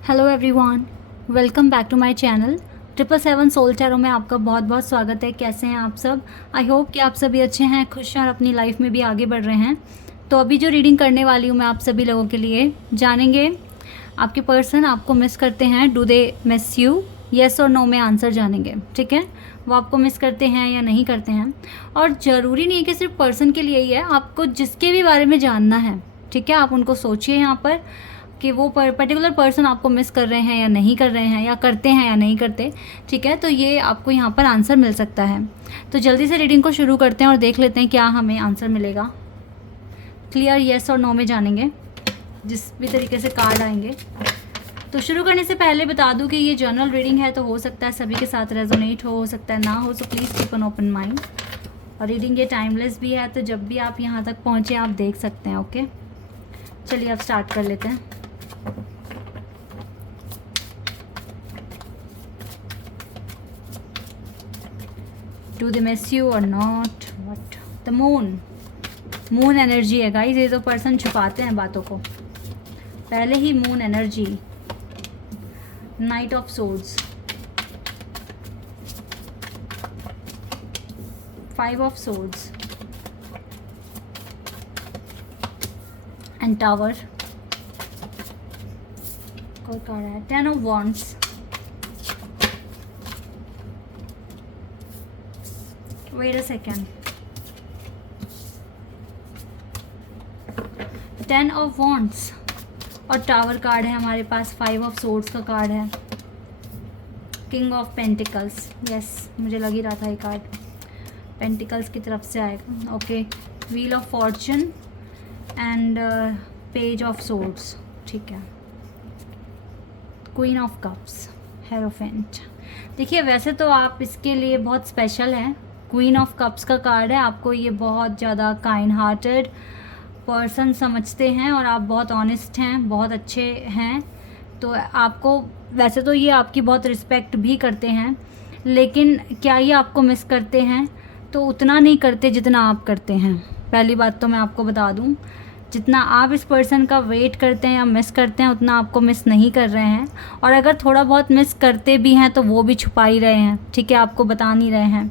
Hello everyone, welcome back to my channel 777 soul tarot में आपका बहुत बहुत स्वागत है। कैसे हैं आप सब? आई होप कि आप सभी अच्छे हैं, खुश हैं और अपनी लाइफ में भी आगे बढ़ रहे हैं। तो अभी जो रीडिंग करने वाली हूँ मैं आप सभी लोगों के लिए, जानेंगे आपके पर्सन आपको मिस करते हैं, do they miss you, yes और नो में आंसर जानेंगे। ठीक है, वो आपको मिस करते हैं या नहीं करते हैं। और ज़रूरी नहीं है कि सिर्फ पर्सन के लिए ही है, आपको जिसके भी बारे में जानना है, ठीक है, आप उनको सोचिए यहाँ पर कि वो पर्टिकुलर पर्सन आपको मिस कर रहे हैं या नहीं कर रहे हैं, या करते हैं या नहीं करते। ठीक है, तो ये आपको यहाँ पर आंसर मिल सकता है। तो जल्दी से रीडिंग को शुरू करते हैं और देख लेते हैं क्या हमें आंसर मिलेगा। क्लियर येस और नो में जानेंगे जिस भी तरीके से कार्ड आएंगे। तो शुरू करने से पहले बता दूं कि ये जर्नल रीडिंग है, तो हो सकता है सभी के साथ रेजोनेट हो सकता है ना हो, so please keep an open mind. और रीडिंग ये टाइमलेस भी है, तो जब भी आप यहाँ तक पहुँचे आप देख सकते हैं। ओके, चलिए अब स्टार्ट कर लेते हैं। Do they miss you or not? What? The moon. Moon energy है गाइस, ये तो पर्सन छुपाते हैं बातों को। पहले ही moon energy, knight of swords, 5 of swords and tower. कोई कार्ड है 10 of wands, wait a second, 10 of wands और टावर कार्ड है हमारे पास। 5 ऑफ सोर्ड्स का कार्ड है, किंग ऑफ पेंटिकल्स। यस, मुझे लग ही रहा था ये कार्ड पेंटिकल्स की तरफ से आएगा। Okay, wheel of Fortune and page of swords. ठीक है, क्वीन ऑफ कप्स, हेरोफेंट। देखिए, वैसे तो आप इसके लिए बहुत स्पेशल हैं। क्वीन ऑफ कप्स का कार्ड है, आपको ये बहुत ज़्यादा काइंड हार्टेड पर्सन समझते हैं और आप बहुत ऑनेस्ट हैं, बहुत अच्छे हैं। तो आपको वैसे तो ये आपकी बहुत रिस्पेक्ट भी करते हैं, लेकिन क्या ये आपको मिस करते हैं? तो उतना नहीं करते जितना आप करते हैं। पहली बात तो मैं आपको बता दूं, जितना आप इस पर्सन का वेट करते हैं या मिस करते हैं, उतना आपको मिस नहीं कर रहे हैं। और अगर थोड़ा बहुत मिस करते भी हैं तो वो भी छुपा ही रहे हैं। ठीक है, आपको बता नहीं रहे हैं।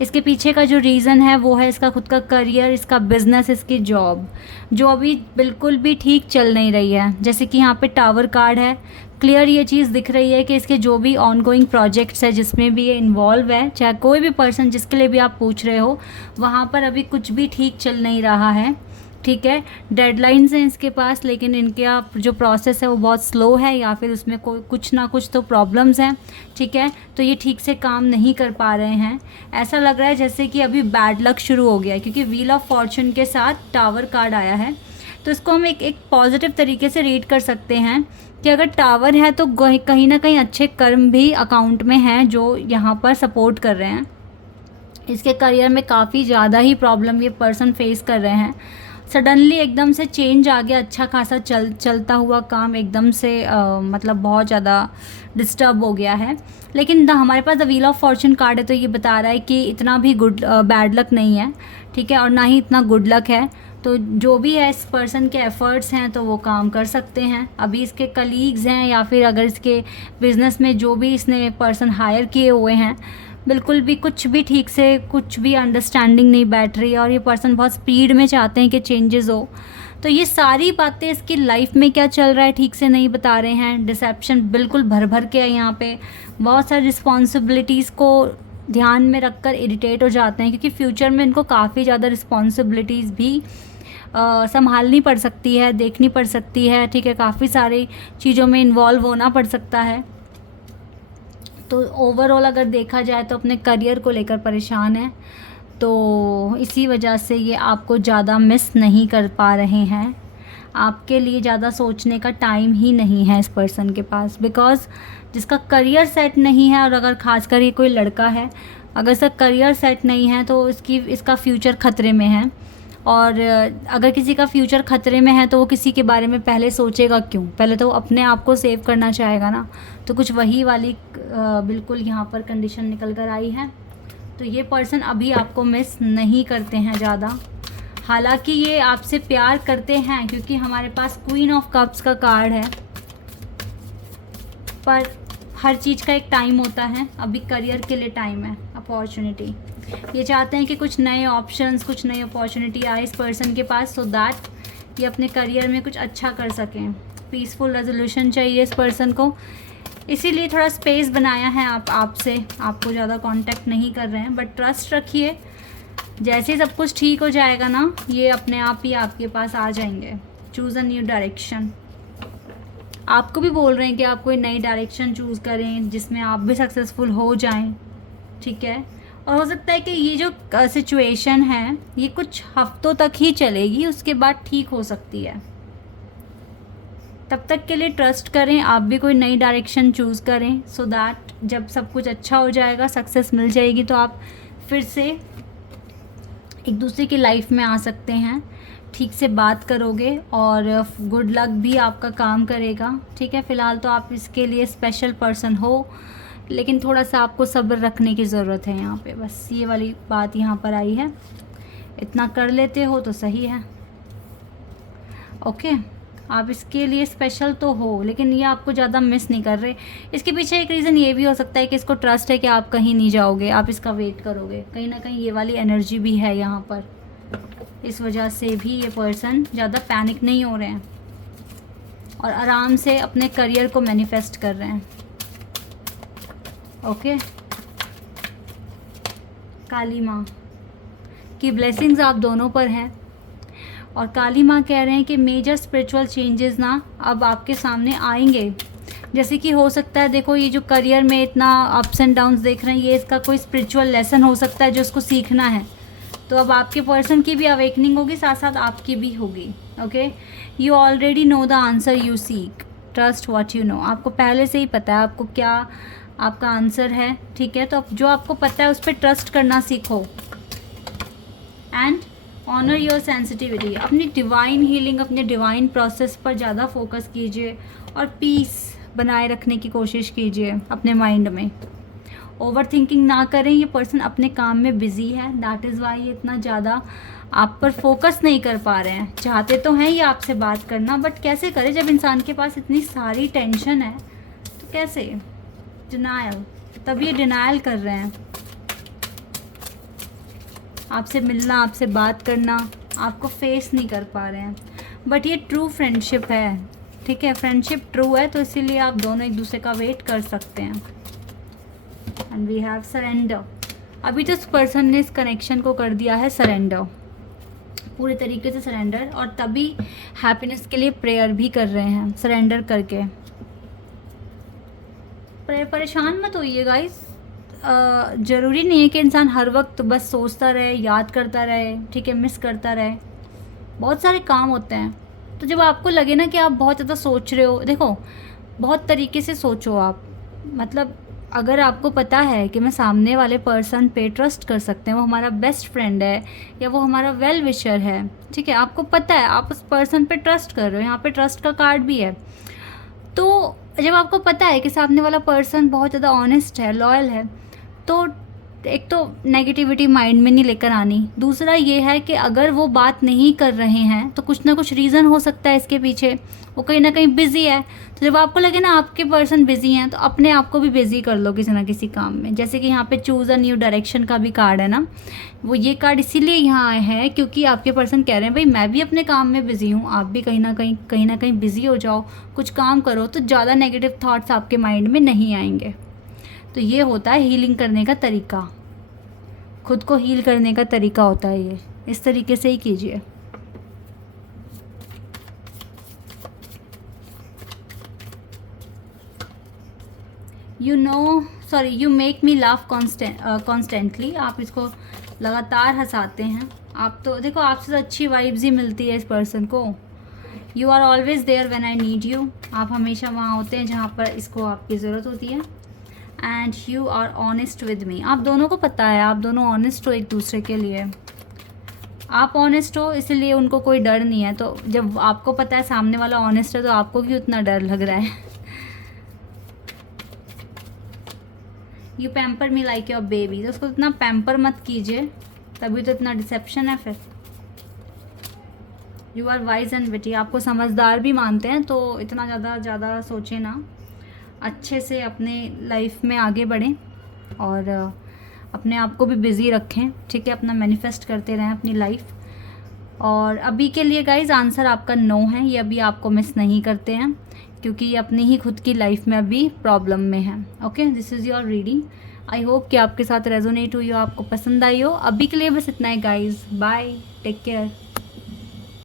इसके पीछे का जो रीज़न है वो है इसका खुद का करियर, इसका बिजनेस, इसकी जॉब, जो अभी बिल्कुल भी ठीक चल नहीं रही है। जैसे कि यहाँ पे टावर कार्ड है, क्लियर ये चीज़ दिख रही है कि इसके जो भी ऑनगोइंग प्रोजेक्ट्स है, जिसमें भी ये इन्वॉल्व है, चाहे कोई भी पर्सन जिसके लिए भी आप पूछ रहे हो, वहाँ पर अभी कुछ भी ठीक चल नहीं रहा है। ठीक है, डेडलाइंस हैं इसके पास, लेकिन इनका जो प्रोसेस है वो बहुत स्लो है, या फिर उसमें कोई कुछ ना कुछ तो प्रॉब्लम्स हैं। ठीक है, तो ये ठीक से काम नहीं कर पा रहे हैं। ऐसा लग रहा है जैसे कि अभी बैड लक शुरू हो गया है, क्योंकि व्हील ऑफ फॉर्चून के साथ टावर कार्ड आया है। तो इसको हम एक पॉजिटिव तरीके से रीड कर सकते हैं कि अगर टावर है तो कहीं ना कहीं अच्छे कर्म भी अकाउंट में हैं जो यहाँ पर सपोर्ट कर रहे हैं। इसके करियर में काफ़ी ज़्यादा ही प्रॉब्लम ये पर्सन फेस कर रहे हैं। सडनली एकदम से चेंज आ गया, अच्छा खासा चलता हुआ काम एकदम से मतलब बहुत ज़्यादा डिस्टर्ब हो गया है। लेकिन हमारे पास the wheel of fortune card है, तो ये बता रहा है कि इतना भी बैड लक नहीं है। ठीक है, और ना ही इतना गुड लक है। तो जो भी है इस पर्सन के एफ़र्ट्स हैं तो वो काम कर सकते हैं। अभी इसके कलीग्स हैं या फिर अगर इसके बिज़नेस में जो भी इसने पर्सन हायर किए हुए हैं, बिल्कुल भी कुछ भी ठीक से कुछ भी अंडरस्टैंडिंग नहीं बैठ रही है, और ये पर्सन बहुत स्पीड में चाहते हैं कि चेंजेस हो। तो ये सारी बातें इसकी लाइफ में क्या चल रहा है ठीक से नहीं बता रहे हैं। डिसेप्शन बिल्कुल भर भर के है यहाँ पे। बहुत सारी रिस्पॉन्सिबिलिटीज़ को ध्यान में रखकर इरिटेट हो जाते हैं, क्योंकि फ्यूचर में इनको काफ़ी ज़्यादा रिस्पॉन्सिबिलिटीज़ भी संभालनी पड़ सकती है, देखनी पड़ सकती है। ठीक है, काफ़ी सारी चीज़ों में इन्वॉल्व होना पड़ सकता है। तो ओवरऑल अगर देखा जाए तो अपने करियर को लेकर परेशान है, तो इसी वजह से ये आपको ज़्यादा मिस नहीं कर पा रहे हैं। आपके लिए ज़्यादा सोचने का टाइम ही नहीं है इस पर्सन के पास, बिकॉज़ जिसका करियर सेट नहीं है, और अगर खासकर ये कोई लड़का है, अगर इसका करियर सेट नहीं है तो इसका फ्यूचर ख़तरे में है। और अगर किसी का फ्यूचर ख़तरे में है तो वो किसी के बारे में पहले सोचेगा क्यों? पहले तो वो अपने आप को सेव करना चाहेगा ना। तो कुछ वही वाली बिल्कुल यहाँ पर कंडीशन निकल कर आई है। तो ये पर्सन अभी आपको मिस नहीं करते हैं ज़्यादा। हालांकि ये आपसे प्यार करते हैं, क्योंकि हमारे पास क्वीन ऑफ कप्स का कार्ड है। पर हर चीज़ का एक टाइम होता है। अभी करियर के लिए टाइम है, अपॉर्चुनिटी। ये चाहते हैं कि कुछ नए ऑप्शंस, कुछ नई अपॉर्चुनिटी आए इस पर्सन के पास, सो दैट ये अपने करियर में कुछ अच्छा कर सकें। पीसफुल रेजोल्यूशन चाहिए इस पर्सन को, इसीलिए थोड़ा स्पेस बनाया है आपसे। आपको ज़्यादा कांटेक्ट नहीं कर रहे हैं, बट ट्रस्ट रखिए, जैसे ही सब कुछ ठीक हो जाएगा ना, ये अपने आप ही आपके पास आ जाएंगे। Choose a new direction. आपको भी बोल रहे हैं कि आप कोई नई डायरेक्शन चूज़ करें जिसमें आप भी सक्सेसफुल हो जाएं, ठीक है। और हो सकता है कि ये जो सिचुएशन है ये कुछ हफ्तों तक ही चलेगी, उसके बाद ठीक हो सकती है। तब तक के लिए ट्रस्ट करें, आप भी कोई नई डायरेक्शन चूज़ करें, सो दैट जब सब कुछ अच्छा हो जाएगा, सक्सेस मिल जाएगी, तो आप फिर से एक दूसरे की लाइफ में आ सकते हैं, ठीक से बात करोगे और गुड लक भी आपका काम करेगा, ठीक है। फ़िलहाल तो आप इसके लिए स्पेशल पर्सन हो, लेकिन थोड़ा सा आपको सब्र रखने की ज़रूरत है यहाँ पे, बस ये वाली बात यहाँ पर आई है। इतना कर लेते हो तो सही है, ओके। आप इसके लिए स्पेशल तो हो, लेकिन ये आपको ज़्यादा मिस नहीं कर रहे। इसके पीछे एक रीज़न ये भी हो सकता है कि इसको ट्रस्ट है कि आप कहीं नहीं जाओगे, आप इसका वेट करोगे। कहीं ना कहीं ये वाली एनर्जी भी है यहाँ पर, इस वजह से भी ये पर्सन ज़्यादा पैनिक नहीं हो रहे हैं और आराम से अपने करियर को मैनिफेस्ट कर रहे हैं, ओके। काली माँ की ब्लेसिंग्स आप दोनों पर हैं, और काली माँ कह रहे हैं कि मेजर स्पिरिचुअल चेंजेस ना अब आपके सामने आएंगे। जैसे कि हो सकता है, देखो ये जो करियर में इतना अप्स एंड डाउन्स देख रहे हैं, ये इसका कोई स्पिरिचुअल लेसन हो सकता है जो उसको सीखना है। तो अब आपके पर्सन की भी अवेकनिंग होगी, साथ साथ आपकी भी होगी, okay. You already know the answer you seek, trust what you know. आपको पहले से ही पता है आपको क्या आपका आंसर है, ठीक है। तो जो आपको पता है उस पर ट्रस्ट करना सीखो, एंड ऑनर योर सेंसिटिविटी। अपनी डिवाइन हीलिंग, अपने डिवाइन प्रोसेस पर ज़्यादा फोकस कीजिए और पीस बनाए रखने की कोशिश कीजिए अपने माइंड में। ओवर थिंकिंग ना करें, ये पर्सन अपने काम में बिजी है, दैट इज़ वाई ये इतना ज़्यादा आप पर फोकस नहीं कर पा रहे हैं। चाहते तो हैं ये आपसे बात करना, बट कैसे करें जब इंसान के पास इतनी सारी टेंशन है, तो कैसे। डिनायल, तब ये डिनायल कर रहे हैं। आपसे मिलना, आपसे बात करना, आपको फेस नहीं कर पा रहे हैं, बट ये ट्रू फ्रेंडशिप है, ठीक है। फ्रेंडशिप ट्रू है, तो इसीलिए आप दोनों एक दूसरे का वेट कर सकते हैं। And we have surrender. अभी तो इस पर्सन ने इस कनेक्शन को कर दिया है सरेंडर, पूरे तरीके से सरेंडर, और तभी हैप्पीनेस के लिए प्रेयर भी कर रहे हैं सरेंडर करके। परेशान मत होइए गाइस, ज़रूरी नहीं है कि इंसान हर वक्त बस सोचता रहे, याद करता रहे, ठीक है, मिस करता रहे। बहुत सारे काम होते हैं, तो जब आपको लगे ना कि आप बहुत ज़्यादा सोच रहे हो, देखो बहुत तरीके से सोचो आप। मतलब अगर आपको पता है कि मैं सामने वाले पर्सन पे ट्रस्ट कर सकते हैं, वो हमारा बेस्ट फ्रेंड है या वो हमारा वेल विशर है, ठीक है, आपको पता है, आप उस पर्सन पे ट्रस्ट कर रहे हो, यहाँ पे ट्रस्ट का कार्ड भी है। तो जब आपको पता है कि सामने वाला पर्सन बहुत ज़्यादा ऑनेस्ट है, लॉयल है, तो एक तो नेगेटिविटी माइंड में नहीं लेकर आनी। दूसरा ये है कि अगर वो बात नहीं कर रहे हैं तो कुछ ना कुछ रीज़न हो सकता है इसके पीछे, वो कहीं ना कहीं बिज़ी है। तो जब आपको लगे ना आपके पर्सन बिज़ी हैं, तो अपने आप को भी बिज़ी कर लो किसी ना किसी काम में। जैसे कि यहाँ पे चूज़ अ न्यू डायरेक्शन का भी कार्ड है ना, वो ये कार्ड इसीलिए यहाँ है क्योंकि आपके पर्सन कह रहे हैं भाई मैं भी अपने काम में बिज़ी हूँ, आप भी कहीं ना कहीं बिज़ी हो जाओ, कुछ काम करो, तो ज़्यादा नेगेटिव थाट्स आपके माइंड में नहीं आएंगे। तो ये होता है हीलिंग करने का तरीका, खुद को हील करने का तरीका होता है ये, इस तरीके से ही कीजिए। You make me laugh constantly. आप इसको लगातार हंसाते हैं। आप तो देखो आपसे तो अच्छी वाइब्स ही मिलती है इस पर्सन को। You are always there when I need you. आप हमेशा वहाँ होते हैं जहाँ पर इसको आपकी ज़रूरत होती है। And you are honest with me. आप दोनों को पता है, आप दोनों ऑनेस्ट हो एक दूसरे के लिए। आप ऑनेस्ट हो इसलिए उनको कोई डर नहीं है। तो जब आपको पता है सामने वाला ऑनेस्ट है, तो आपको क्यों उतना डर लग रहा है। You pamper me like your baby. तो उसको इतना पैम्पर मत कीजिए, तभी तो इतना डिसेप्शन है फिर। You are wise and witty. आपको समझदार भी मानते हैं, तो इतना ज़्यादा सोचे ना। अच्छे से अपने लाइफ में आगे बढ़ें और अपने आप को भी बिज़ी रखें, ठीक है, अपना मैनिफेस्ट करते रहें अपनी लाइफ। और अभी के लिए गाइज आंसर आपका नो है, ये अभी आपको मिस नहीं करते हैं क्योंकि ये अपनी ही खुद की लाइफ में अभी प्रॉब्लम में है। Okay, this is your reading. I hope कि आपके साथ रेजोनेट हुई हो, आपको पसंद आई हो। अभी के लिए बस इतना ही गाइज, बाय, टेक केयर।